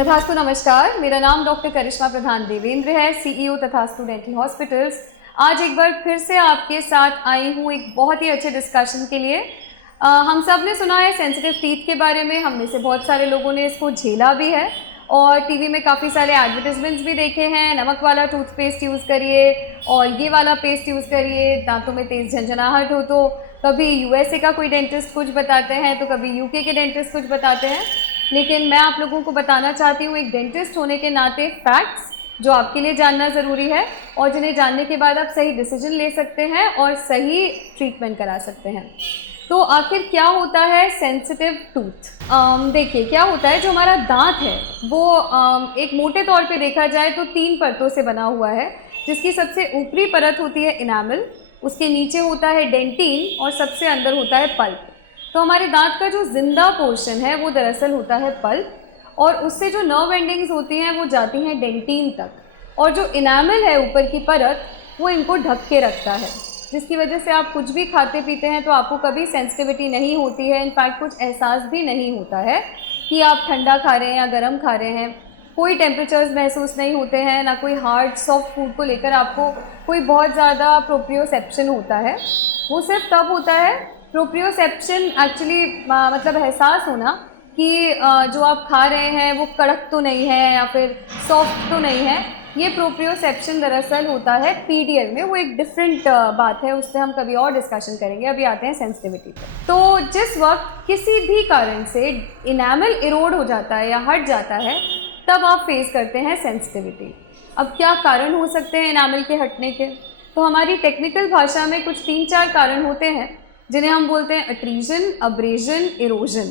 तथास्तु नमस्कार, मेरा नाम डॉक्टर करिश्मा प्रधान देवेंद्र है, सीईओ तथास्तु डेंटल हॉस्पिटल्स। आज एक बार फिर से आपके साथ आई हूँ एक बहुत ही अच्छे डिस्कशन के लिए। हम सब ने सुना है सेंसिटिव टीथ के बारे में, हम में से बहुत सारे लोगों ने इसको झेला भी है और टीवी में काफ़ी सारे एडवर्टिजमेंट्स भी देखे हैं। नमक वाला टूथपेस्ट यूज़ करिए और ये वाला पेस्ट यूज़ करिए, दांतों में तेज़ झंझनाहट हो तो कभी यूएसए का कोई डेंटिस्ट कुछ बताते हैं तो कभी यूके के डेंटिस्ट कुछ बताते हैं। लेकिन मैं आप लोगों को बताना चाहती हूँ एक डेंटिस्ट होने के नाते फैक्ट्स जो आपके लिए जानना ज़रूरी है और जिन्हें जानने के बाद आप सही डिसीजन ले सकते हैं और सही ट्रीटमेंट करा सकते हैं। तो आखिर क्या होता है सेंसिटिव टूथ? देखिए क्या होता है, जो हमारा दांत है वो एक मोटे तौर पे देखा जाए तो 3 परतों से बना हुआ है, जिसकी सबसे ऊपरी परत होती है इनामल, उसके नीचे होता है डेंटिन और सबसे अंदर होता है पल्प। तो हमारे दांत का जो जिंदा पोर्शन है वो दरअसल होता है पल्प और उससे जो नर्व एंडिंग्स होती हैं वो जाती हैं डेंटिन तक, और जो इनामल है ऊपर की परत वो इनको ढक के रखता है, जिसकी वजह से आप कुछ भी खाते पीते हैं तो आपको कभी सेंसिटिविटी नहीं होती है। इनफैक्ट कुछ एहसास भी नहीं होता है कि आप ठंडा खा रहे हैं या गर्म खा रहे हैं। कोई टेम्परेचर्स महसूस नहीं होते हैं, ना कोई हार्ड सॉफ्ट फूड को लेकर आपको कोई बहुत ज़्यादा प्रोप्रियोसेप्शन होता है। वो सिर्फ तब होता है प्रोप्रियोसेप्शन एक्चुअली मतलब एहसास होना कि जो आप खा रहे हैं वो कड़क तो नहीं है या फिर सॉफ्ट तो नहीं है। ये प्रोप्रियोसेप्शन दरअसल होता है पीडीएल में, वो एक डिफरेंट बात है, उससे हम कभी और डिस्कशन करेंगे। अभी आते हैं सेंसिटिविटी पे। तो जिस वक्त किसी भी कारण से इनामल इरोड हो जाता है या हट जाता है तब आप फेस करते हैं सेंसिटिविटी। अब क्या कारण हो सकते हैं इनामल के हटने के? तो हमारी टेक्निकल भाषा में कुछ 3-4 कारण होते हैं जिन्हें हम बोलते हैं अट्रीजन, अब्रेजन, इरोजन।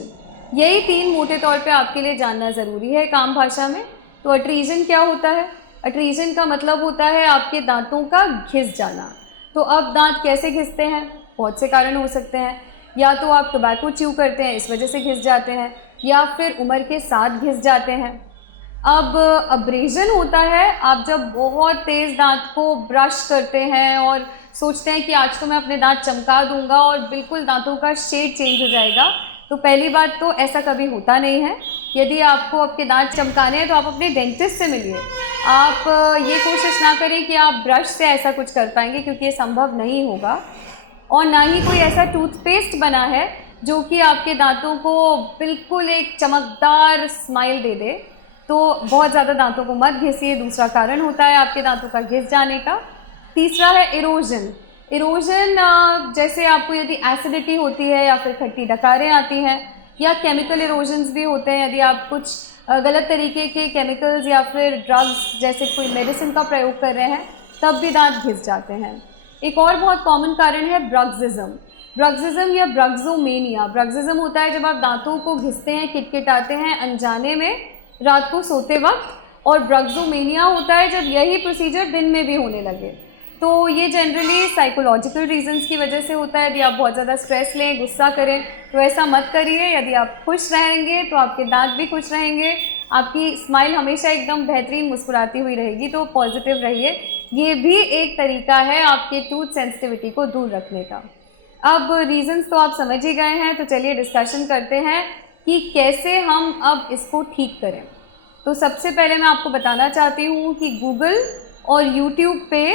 यही 3 मोटे तौर पे आपके लिए जानना ज़रूरी है काम भाषा में। तो अट्रीजन क्या होता है? अट्रीजन का मतलब होता है आपके दांतों का घिस जाना। तो अब दांत कैसे घिसते हैं? बहुत से कारण हो सकते हैं। या तो आप टोबैको च्यू करते हैं, इस वजह से घिस जाते हैं, या फिर उम्र के साथ घिस जाते हैं। अब अब्रेजन होता है आप जब बहुत तेज़ दांत को ब्रश करते हैं और सोचते हैं कि आज तो मैं अपने दांत चमका दूंगा और बिल्कुल दांतों का शेड चेंज हो जाएगा। तो पहली बात तो ऐसा कभी होता नहीं है। यदि आपको आपके दांत चमकाने हैं तो आप अपने डेंटिस्ट से मिलिए। आप ये कोशिश ना करें कि आप ब्रश से ऐसा कुछ कर पाएंगे, क्योंकि ये संभव नहीं होगा। और ना ही कोई ऐसा टूथपेस्ट बना है जो कि आपके दांतों को बिल्कुल एक चमकदार स्माइल दे दे। तो बहुत ज़्यादा दांतों को मत घिसिए, दूसरा कारण होता है आपके दांतों का घिस जाने का। तीसरा है इरोजन। इरोजन जैसे आपको यदि एसिडिटी होती है या फिर खट्टी डकारें आती हैं, या केमिकल इरोजन्स भी होते हैं, यदि आप कुछ गलत तरीके के केमिकल्स या फिर ड्रग्स जैसे कोई मेडिसिन का प्रयोग कर रहे हैं, तब भी दांत घिस जाते हैं। एक और बहुत कॉमन कारण है ब्रक्सिज्म। ब्रक्सिज्म या ब्रक्सोमेनिया। ब्रक्सिज्म होता है जब आप दांतों को घिसते हैं, किटकिटाते हैं अनजाने में रात को सोते वक्त, और ब्रक्सोमेनिया होता है जब यही प्रोसीजर दिन में भी होने लगे। तो ये जनरली साइकोलॉजिकल रीजंस की वजह से होता है। यदि आप बहुत ज़्यादा स्ट्रेस लें, गुस्सा करें तो ऐसा मत करिए। यदि आप खुश रहेंगे तो आपके दांत भी खुश रहेंगे, आपकी स्माइल हमेशा एकदम बेहतरीन मुस्कुराती हुई रहेगी। तो पॉजिटिव रहिए, ये भी एक तरीका है आपके टूथ सेंसिटिविटी को दूर रखने का। अब रीजंस तो आप समझ ही गए हैं, तो चलिए डिस्कशन करते हैं कि कैसे हम अब इसको ठीक करें। तो सबसे पहले मैं आपको बताना चाहती हूँ कि गूगल और यूट्यूब पे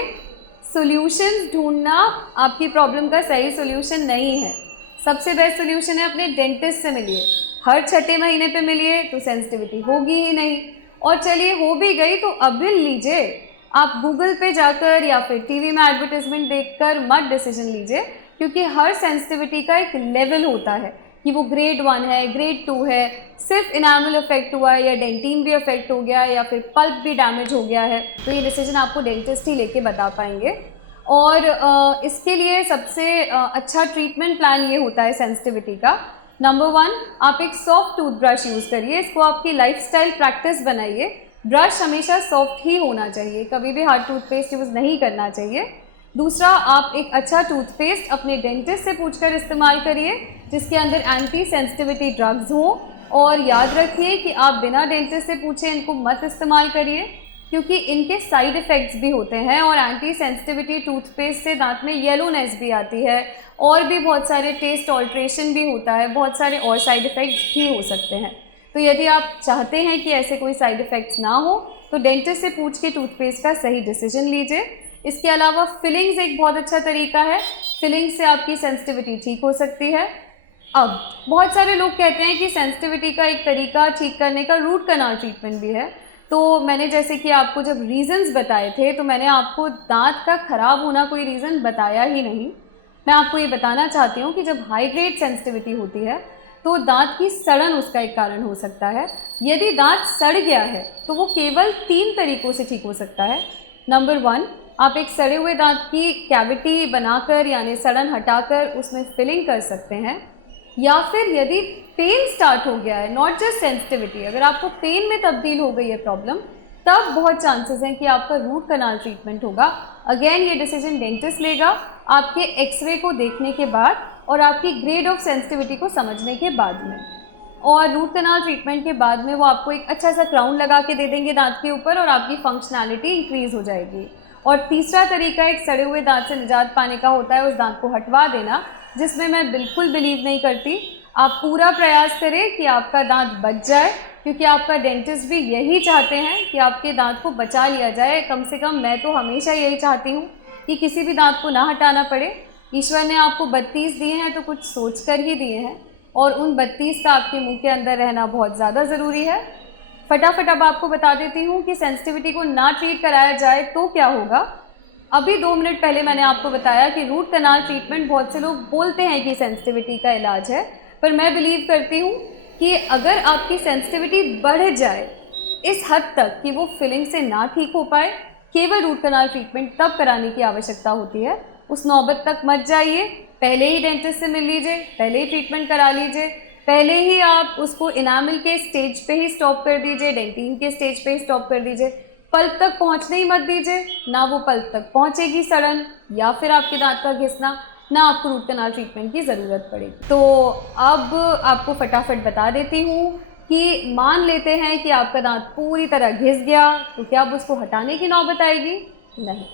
सॉल्यूशंस ढूंढना आपकी प्रॉब्लम का सही सॉल्यूशन नहीं है। सबसे बेस्ट सॉल्यूशन है अपने डेंटिस्ट से मिलिए। हर 6ठे महीने पे मिलिए तो सेंसिटिविटी होगी ही नहीं, और चलिए हो भी गई तो अभी लीजिए। आप गूगल पे जाकर या फिर टीवी में एडवर्टाइजमेंट देखकर मत डिसीजन लीजिए, क्योंकि हर सेंसिटिविटी का एक लेवल होता है कि वो ग्रेड 1 है, ग्रेड 2 है, सिर्फ इनामल अफेक्ट हुआ है या डेंटिन भी अफेक्ट हो गया है या फिर पल्प भी डैमेज हो गया है। तो ये डिसीजन आपको डेंटिस्ट ही लेके बता पाएंगे। और इसके लिए सबसे अच्छा ट्रीटमेंट प्लान ये होता है सेंसिटिविटी का। नंबर 1, आप एक सॉफ्ट टूथब्रश यूज़ करिए। इसको आपकी लाइफस्टाइल प्रैक्टिस बनाइए। ब्रश हमेशा सॉफ्ट ही होना चाहिए, कभी भी हार्ड टूथपेस्ट यूज़ नहीं करना चाहिए। दूसरा, आप एक अच्छा टूथपेस्ट अपने डेंटिस्ट से पूछकर इस्तेमाल करिए जिसके अंदर एंटी सेंसिटिविटी ड्रग्स हों। और याद रखिए कि आप बिना डेंटिस्ट से पूछे इनको मत इस्तेमाल करिए, क्योंकि इनके साइड इफ़ेक्ट्स भी होते हैं। और एंटी सेंसिटिविटी टूथपेस्ट से दांत में येलोनेस भी आती है और भी बहुत सारे टेस्ट ऑल्ट्रेशन भी होता है, बहुत सारे और साइड इफ़ेक्ट्स भी हो सकते हैं। तो यदि आप चाहते हैं कि ऐसे कोई साइड इफ़ेक्ट्स ना हो तो डेंटिस्ट से पूछ के टूथपेस्ट का सही डिसीजन लीजिए। इसके अलावा फिलिंग्स एक बहुत अच्छा तरीका है, फिलिंग से आपकी सेंसिटिविटी ठीक हो सकती है। अब बहुत सारे लोग कहते हैं कि सेंसिटिविटी का एक तरीका ठीक करने का रूट कनाल ट्रीटमेंट भी है। तो मैंने जैसे कि आपको जब रीज़न्स बताए थे तो मैंने आपको दांत का ख़राब होना कोई रीज़न बताया ही नहीं। मैं आपको ये बताना चाहती हूँ कि जब हाई ग्रेड सेंसिटिविटी होती है तो दांत की सड़न उसका एक कारण हो सकता है। यदि दांत सड़ गया है तो वो केवल 3 तरीक़ों से ठीक हो सकता है। नंबर 1, आप एक सड़े हुए दांत की कैविटी बनाकर यानी सड़न हटाकर उसमें फिलिंग कर सकते हैं, या फिर यदि पेन स्टार्ट हो गया है, नॉट जस्ट सेंसिटिविटी, अगर आपको पेन में तब्दील हो गई है प्रॉब्लम, तब बहुत चांसेस हैं कि आपका रूट कनाल ट्रीटमेंट होगा। अगेन ये डिसीजन डेंटिस्ट लेगा आपके एक्सरे को देखने के बाद और आपकी ग्रेड ऑफ सेंसिटिविटी को समझने के बाद में। और रूट कनाल ट्रीटमेंट के बाद में वो आपको एक अच्छा सा क्राउन लगा के दे देंगे दांत के ऊपर और आपकी फंक्शनैलिटी इंक्रीज़ हो जाएगी। और तीसरा तरीका एक सड़े हुए दांत से निजात पाने का होता है उस दांत को हटवा देना, जिसमें मैं बिल्कुल बिलीव नहीं करती। आप पूरा प्रयास करें कि आपका दांत बच जाए, क्योंकि आपका डेंटिस्ट भी यही चाहते हैं कि आपके दांत को बचा लिया जाए। कम से कम मैं तो हमेशा यही चाहती हूँ कि किसी भी दांत को ना हटाना पड़े। ईश्वर ने आपको 32 दिए हैं तो कुछ सोच कर ही दिए हैं, और उन 32 का आपके मुंह के अंदर रहना बहुत ज़्यादा ज़रूरी है। फटाफट अब आपको बता देती हूँ कि सेंसिटिविटी को ना ट्रीट कराया जाए तो क्या होगा। अभी 2 मिनट पहले मैंने आपको बताया कि रूट कनाल ट्रीटमेंट बहुत से लोग बोलते हैं कि सेंसिटिविटी का इलाज है, पर मैं बिलीव करती हूँ कि अगर आपकी सेंसिटिविटी बढ़ जाए इस हद तक कि वो फिलिंग से ना ठीक हो पाए, केवल रूट कनाल ट्रीटमेंट तब कराने की आवश्यकता होती है। उस नौबत तक मत जाइए, पहले ही डेंटिस्ट से मिल लीजिए, पहले ही ट्रीटमेंट करा लीजिए, पहले ही आप उसको इनामल के स्टेज पे ही स्टॉप कर दीजिए, डेंटिन के स्टेज पे ही स्टॉप कर दीजिए। पल्प तक पहुंचने ही मत दीजिए, ना वो पल्प तक पहुंचेगी सड़न या फिर आपके दांत का घिसना, ना आपको रूट कनाल ट्रीटमेंट की ज़रूरत पड़ेगी। तो अब आपको फटाफट बता देती हूँ कि मान लेते हैं कि आपका दांत पूरी तरह घिस गया, तो क्या अब उसको हटाने की नौबत आएगी? नहीं,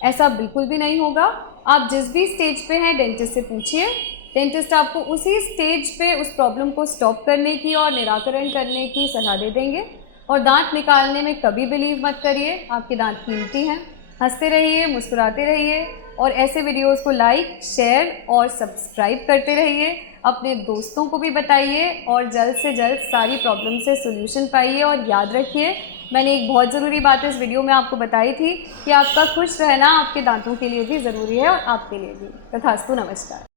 ऐसा बिल्कुल भी नहीं होगा। आप जिस भी स्टेज पे हैं डेंटिस्ट से पूछिए, डेंटिस्ट आपको उसी स्टेज पे उस प्रॉब्लम को स्टॉप करने की और निराकरण करने की सलाह दे देंगे। और दांत निकालने में कभी बिलीव मत करिए, आपके दांत कीमती हैं। हंसते रहिए, मुस्कुराते रहिए, और ऐसे वीडियोस को लाइक, शेयर और सब्सक्राइब करते रहिए। अपने दोस्तों को भी बताइए और जल्द से जल्द सारी प्रॉब्लम से सोल्यूशन पाइए। और याद रखिए, मैंने एक बहुत ज़रूरी बात इस वीडियो में आपको बताई थी कि आपका खुश रहना आपके दांतों के लिए भी ज़रूरी है और आपके लिए भी। तथास्तु, नमस्कार।